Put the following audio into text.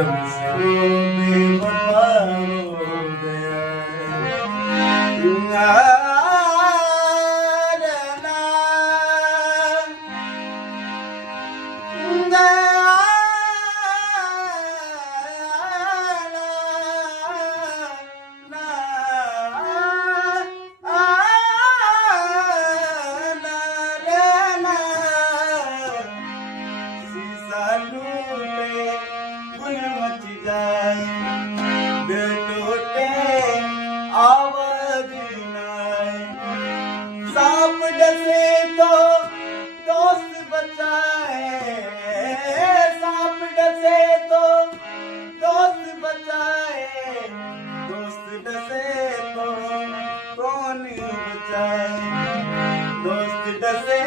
जब से वो बेवफा हो गया आवाज सांप डसे तो दोस्त बचाए, सांप डसे तो दोस्त बचाए, दोस्त डसे तो कौन बचाए, दोस्त डसे